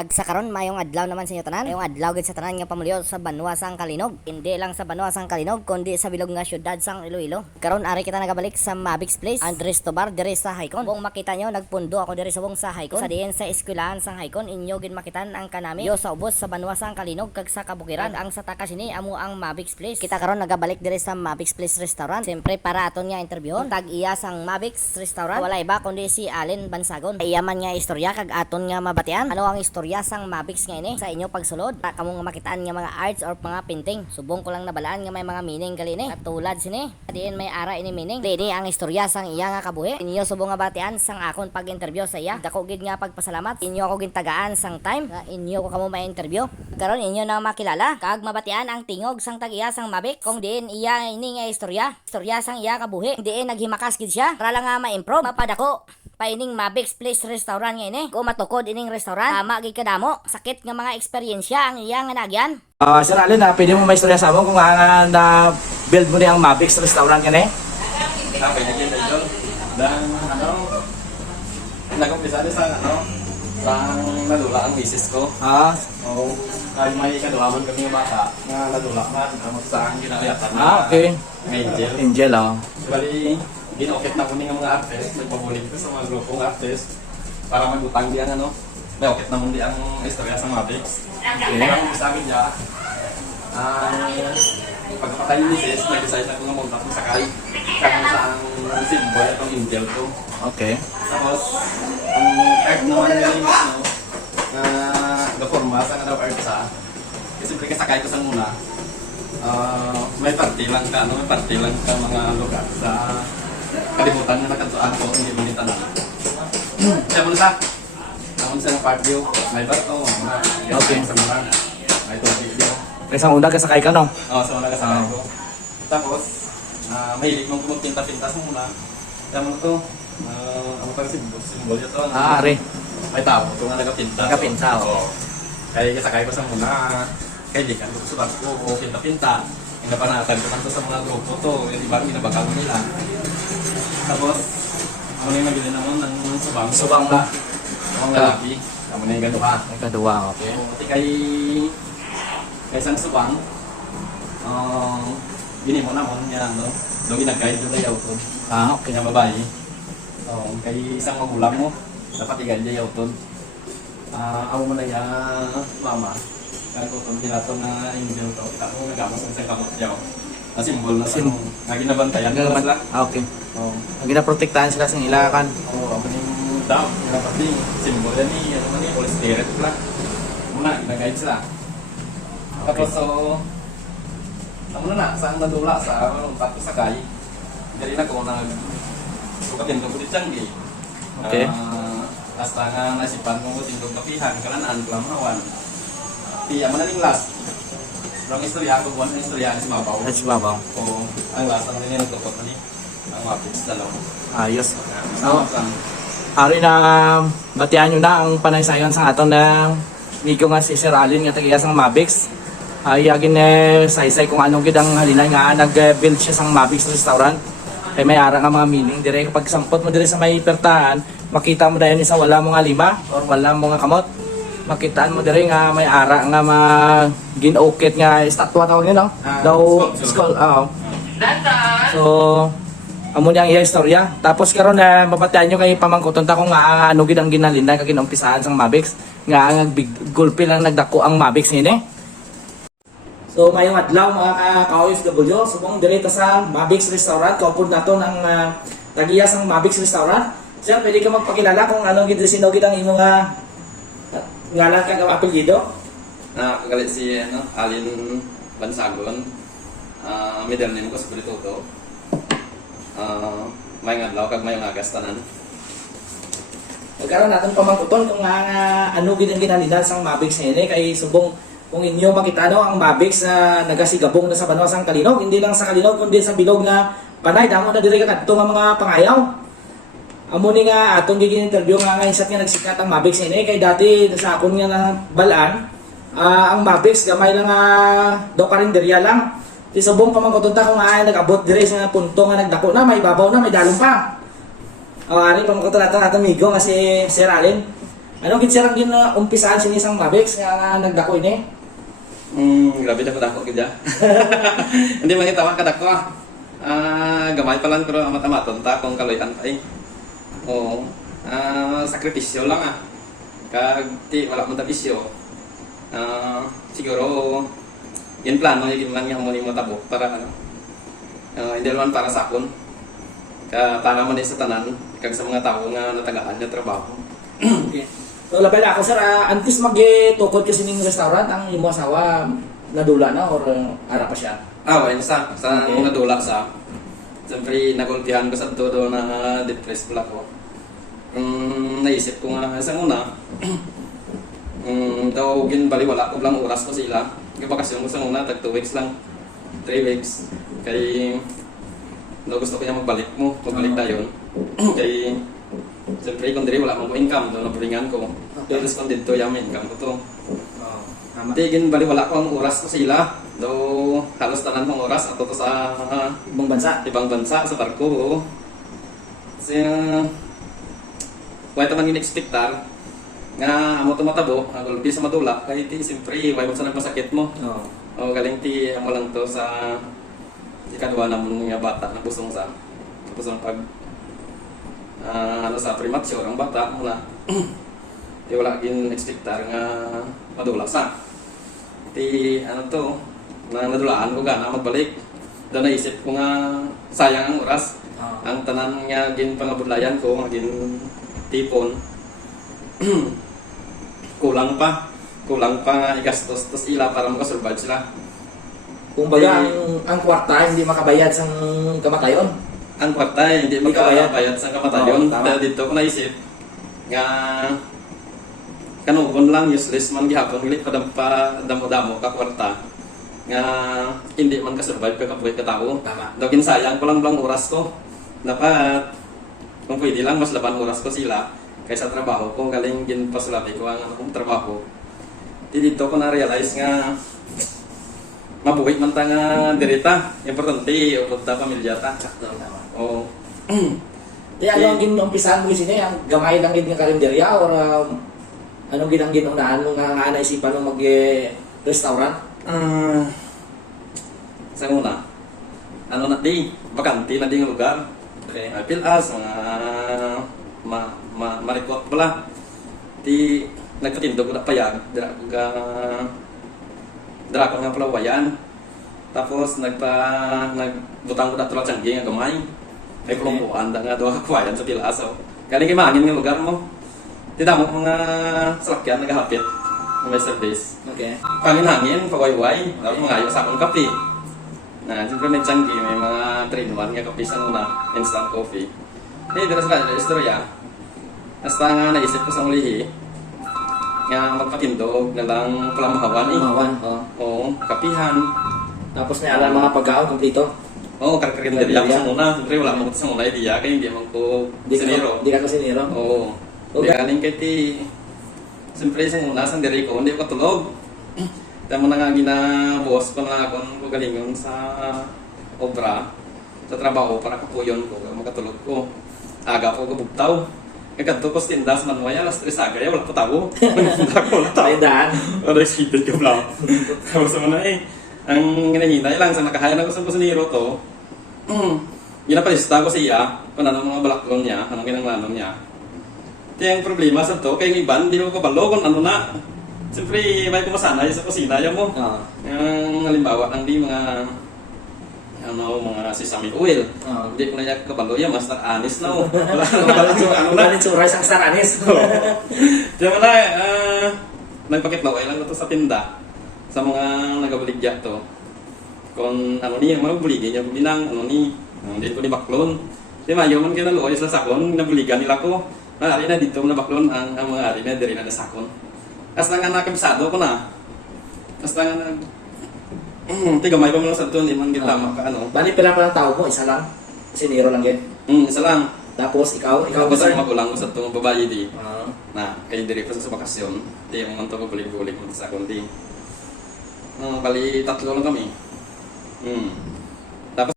Kag sa karon mayong adlaw naman sa inyo tanan. Mayong adlaw gid sa tanan nga pamulyo sa Banwa sang Kalinog. Hindi lang sa Banwa sang Kalinog kundi sa bilog nga syudad sang Iloilo. Karon ari kita nagabalik sa Mavix Place, Andres Tobar dire sa Haikon. Kung makita nyo nagpundo ako dire sa wong sa Haikon. Sa diin sa eskwelahan sang Haikon inyo gid makitan ang kanami. Yo sa ubos sa Banwa sang Kalinog kag sa kabukiran. Ang sa takas ini amo ang Mavix Place. Kita karon nagabalik dire sa Mavix Place Restaurant. Siyempre para aton nga interview tag iya sang Mavix Restaurant. Wala iba kundi si Allen Bansagon. Iya man nga istorya kag aton nga mabatian. Ano ang istorya sang Mavix nga ini sa inyo pagsulod para kamo nga makitaan nga mga arts or mga painting. Subong ko lang nabalaan nga may mga meaning gali ni. At tulad sini diin may ara ini meaning. Dili ang istorya sang iya nga kabuhi. Inyo subong nga batian sang akon pag-interview sa iya. Dako gid nga pagpasalamat. Inyo ako gintagaan sang time nga inyo ko kamo ma-interview. Karon inyo na makilala kag mabatian ang tingog sang tag-iya sang Mavix. Kung diin iya ini nga istorya sang iya kabuhi. Diin naghimakas gid siya para lang nga ma-improve mapadako paining Mavix Place Restaurant nga ini. Kung matukod ining restaurant, tama gid kadamo. Sakit nga mga eksperyensya ang iya nga nagyan. Sir Allen, pwede mo may istorya sa mo kung na-build mo niya ang Mavix Restaurant ka na Pwede din yun. Dan nag-umpisa din sa sa nadula ang misis ko. Oo. Kahit may kaduhaman kami yung bata, nga nadula man, amot sa ang ginakayatan na okay. Angel. Angel, Bali, ginokit na ko ng mga artist, nagpabulit ko sa mga grupong artist para magutang diyan may okit na mundi ang istorya sa Mavix. Ang sa amin diya, pagkapatay ni misis, nag-decide na ko nga muntak mo sakay. Kaya sa ang symbol itong angel ko. Okay. Tapos, ang art naman nila yung gaforma sa nga daw art sa. Kasi siyempre kasakay ko sa muna, may party lang ka mga lugar sa kalibutan na nakatuan ko, hindi mo nita na. Siya muna sa, naman sa park view, may barko, Okay. sa muna, may tubig view. Isang una kasakay ka, no? Oo, sa mga kasakay ko. Tapos, mahilig mong kumagpinta-pinta sa muna. Kaya mo ito, ano pa simbol ito? Ari. May tao, ito nga nagapinta. Nagapinta, Oo. Kaya kasakay ko sa muna, kaibigan ko sa barko, o pinta-pinta. Yung napanatan ko man sa mga grupo to, yung iba ginabagaw nila. Tapos, ako na yung nabili naman ng subang. Subang ba? Ang lalaki. Ako na yung gaduha. Nagkaduwa, okay. Pati kay isang subang, ginimo naman niya, doon ginag-guide yung layout ko. Okay. Kanya babae. Kay isang magulang mo, dapat i-guide layout ko. Ako mo na yung mama. Kaya ko itong ginato na angel to. Ako nagamos ng isang kamot yaw. Na simbol na sa naginabantayan ko sila. Okay. Ginaprotektahan sila sa ilakan. Ako yung daw, dapat din. Simbol yan ni, Holy Spirit pala. Muna, ginag-guide sila. Tapos na, saan nadula sa tapos sakay. Dari na ko sukatin ko di Changi. Okay. Hasta nga nasipan mo ko tindog kapihan, kalanaan, klamawan. Tiya manaling last. Ang istorya ko, buwan ang istorya ni Mabaw. Let's babaw. O, ang last ang nilagdokot ni ang Mavix dalaw. Ayos. So, ari na batian nyo na ang panaysayon sa aton na Miko nga si Sir Allen nga tagiya sang Mavix. Agin saysay kung anong gid ang halina nga nag-build siya sang Mavix Restaurant. Kay may ara nga mga meaning dire kapag sampot mo dire sa may pertahan, makita mo dayon isa wala mo nga lima or wala mo nga kamot. Makitaan mo dire nga may ara nga ginokit nga estatwa tawag yun, no? Daw skull. So amo niyang iya istorya. Tapos karon na mabatian nyo kay pamangkoton ta kung ano gid ang ginalina kag ginumpisahan sang Mavix nga ang big gulpi lang nagdako ang Mavix ini. So mayong adlaw mga ka-OFW, subong direta sa Mavix Restaurant. Kaupod naton ang tagiya sang Mavix Restaurant. Sir, pwede ka magpakilala kung anong gidresino gid ang imong ngalan kag apelyido? Kagalit si Allen Bansagon. Middle name ko sa Bulituto. May adlaw kag mayong agas tanan. Magkaroon natin pamangkuton kung ano gid ang ginalina sang Mavix ini kay subong kung inyo makita ang Mavix na nagasigabong na sa Banwa sang Kalinog, hindi lang sa Kalinog kundi sa bilog na panay damo na diri kadto nga mga pangayaw. Amo ni nga atong gigi-interview nga insat nga nagsikat ang Mavix ini kay dati sa akon nga balaan ang Mavix gamay lang do karinderya lang. Ti subong pamangkuton ta kung nag-abot diri sa punto nga nagdako na may babaw na may dalong pa. Ari pamangkuton nato amigo nga si Sir Allen. Anong gid sirang gin umpisaan sinisang Mavix nga nagdako ini? Grabe na kadako gid ya. Hindi makita ka kadako. Gamay pa lang pero amat-amaton ta kung kaloyan pa eh. Oo. Sakripisyo lang Kag ti wala man ta bisyo. Siguro yun plano yung man nga muli mo tabo para hindi naman para sa akon. Para mo din sa tanan kag sa mga tao nga natagaan nga trabaho. Okay. So labay na ako sir, antes magtukod kasi ning restaurant ang imo asawa nadula na or ara pa siya? Well, sa Okay. mga dula sa siyempre nagulpihan ko sa todo na depressed pala ko. Naisip ko nga sa una daw ginbaliwala ko lang oras ko sila. Bakasyon ko sa una, tag 2 weeks lang, 3 weeks. Kay daw gusto ko niya magbalik tayo. Kay siyempre kung diri wala mo income, daw nabulingan ko. Okay. Tapos kung dito yung income ko to. Tama. Hindi ginbaliwala ko ang oras ko sila. Daw halos tanan kong oras ato to sa Ibang bansa. ibang bansa sa barko. Kasi wala taman in-expectar nga amo tumatabo, agulpi sa madula kay ti siyempre wala mo sa nagmasakit mo. Oo. O galing ti amo lang to sa ikadwa namon nga bata na busong sa busong pag sa premature ang bata muna. Di wala gin expectar nga madula sa. Ti to na nadulaan ko gana magbalik. Daw naisip ko nga sayang ang oras. Ang tanan nga gin pangabudlayan ko nga gin tipon. kulang pa nga igastos tos ila para makasurvive sila. Kung baga ang kwarta hindi makabayad sa kamatayon. Ang kwarta hindi Hindi makabayad sa kamatayon. Oo, tama. Dahil dito ko naisip nga kanugon lang useless man gihapon ulit pa damo-damo ka kwarta nga hindi man ka-survive ka kabuhi ka tao. Tama. Daw ginsayang ko lang oras ko. Dapat kung pwede lang mas laban oras ko sila kaysa trabaho ko galing ginpasulati ko ang akong trabaho. Di dito ko na-realize nga mabuhi man ta nga dirita. Importante upod ta pamilya ta. Tama. Oo. Di ano ang ginumpisahan mo kasi ang gamay lang gid nga karinderya or anong ginang ginunahan mo nga naisipan mo mag-restaurant? Sa una, ano na di, bakante na di nga lugar. Okay. Pilas, mga marikot pala. Di, nagpatindog ko na payag, dira ko nga pala wayan. Tapos, nagbutang ko na tulad siyang nga gamay. Ay kulumpuan, da nga doon ako wayan sa pilas. So, galing imangin nga lugar mo. Tita mo mga salakyan, naghahapit. May service. Okay. Pangin-hangin, pawayway, tapos mga ayos akong kape. Na, siyempre may tiyanggi, may mga 3-in-1 nga kape sa muna, instant coffee. Dito sa kanila, istorya. Hasta nga naisip ko sa ulihi, nga magpatindog na lang palamahawan Imawan. Oh. Oo, kapihan. Tapos na alam mga pagkaon kompleto. Oo, karkarinderya ko sa muna. Siyempre wala mo ko sa muna idea, kaya hindi man ko siniro. Di ka siniro. Oo. Okay. Di galing kay ti, siyempre sa muna, sa diri ko, hindi ko katulog. Dahil mo na nga ginabuhos ko na ako galingon sa obra, sa trabaho para kapuyon ko, makatulog ko. Aga ko kabugtaw. Kagad ko sa tindas manwaya, alas 3 agay, wala pa tao. Wala tao. Daan. Wala excited ka pala. Tapos mo na ang ginahinay lang sa nakahayan ako sa kusinero to, ginapalista ko siya kung anong mga balaklon niya, anong ginanglanon niya. Kaya ang problema sa to, kaya yung iban, di mo kabalo kung ano na. Siyempre, may kumasanay sa kusina, yan mo. Oo. Yung halimbawa, ang di mga mga sesame oil. Oo. Hindi ko na yung kabalo yan, mas anis na o. Wala ano na. Wala sa rice ang saranis. Diyan mo na, nagpakitlaw lang ito sa tinda. Sa mga nagabuligya to. Kung ano ni, mga buligyan niya, binang, ano ni, hindi ko ni baklon. Di ba, yung man kinaluoy sa sakon, nabuligan nila ko. Ari na dito na baklon, ang mga ari na, diri na sakon. Hasta nga nakabisado ko na. Hasta nga tiga may pa mo lang sa ito, hindi man kita maka-ano. Bani pala pa ng tao mo, isa lang. Siniro lang yun. Isa lang. Tapos ikaw Ikaw ba sa sir? magulang ko sa itong babae di. Oo. Na, kayo diri pa sa bakasyon. Di mo man ito bulig-bulig mo sa kundi. Bali, 3 lang kami.